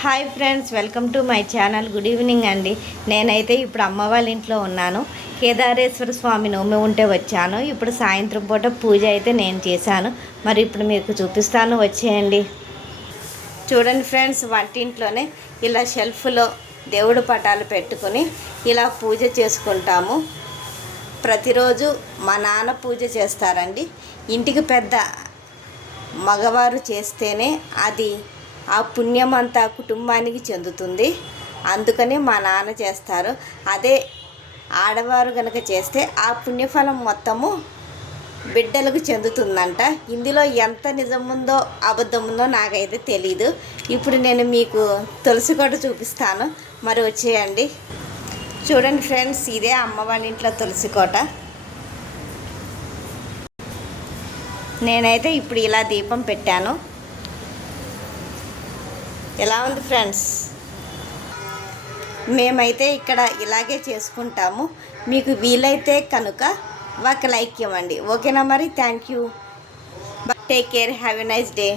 Hi friends, welcome to my channel. Good evening అండి. నేనైతే ఇప్పుడు అమ్మ వాళ్ళ ఇంట్లో ఉన్నాను. కేదారేశ్వర స్వామి నోమి ఉంటే వచ్చాను. ఇప్పుడు సాయంత్రం పూట పూజ అయితే నేను చేశాను. మరి ఇప్పుడు మీకు చూపిస్తాను, వచ్చేయండి. చూడండి ఫ్రెండ్స్, వంటింట్లోనే ఇలా షెల్ఫ్లో దేవుడు పటాలు పెట్టుకుని ఇలా పూజ చేసుకుంటాము. ప్రతిరోజు మా నాన్న పూజ చేస్తారండి. ఇంటికి పెద్ద మగవారు చేస్తేనే అది ఆ పుణ్యం అంతా కుటుంబానికి చెందుతుంది. అందుకని మా నాన్న చేస్తారు. అదే ఆడవారు కనుక చేస్తే ఆ పుణ్యఫలం మొత్తము బిడ్డలకు చెందుతుందంట. ఇందులో ఎంత నిజముందో అబద్ధముందో నాకైతే తెలీదు. ఇప్పుడు నేను మీకు తులసి కోట చూపిస్తాను, మరి వచ్చేయండి. చూడండి ఫ్రెండ్స్, ఇదే అమ్మ వాళ్ళ ఇంట్లో తులసి కోట. నేనైతే ఇప్పుడు ఇలా దీపం పెట్టాను. ఎలా ఉంది ఫ్రెండ్స్? మేమైతే ఇక్కడ ఇలాగే చేసుకుంటాము. మీకు వీలైతే కనుక ఒక లైక్ ఇవ్వండి, ఓకేనా? మరి thank you, take care, have a nice day.